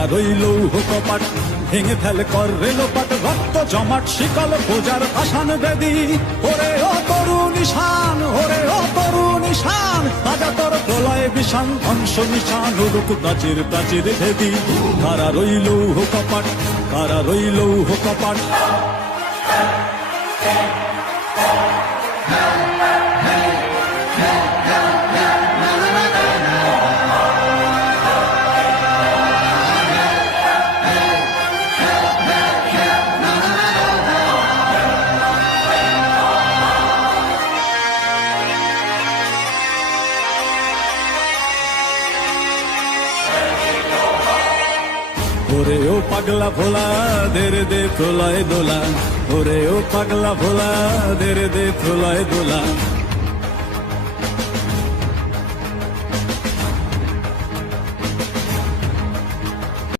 কারা রইল কপাট ভেঙে ফেলে কর রেলোপাট রক্ত জমাট, শিকল বোজার আসান বেদি। ওরে ও তরু নিশান, ওরে ও তরু নিশান তাজা তোর প্রলয় বিষান, ধ্বংস নিশান উড়ুক প্রাচীর প্রাচীর ভেদি। কারা রইল কপাট, কারা রইল কপাট? ওরে ও পাগলা ভোলা দেরে দে তোলায় দোলা। ওরে ও পাগলা ভোলা দেরে দে তোলায় দোলা।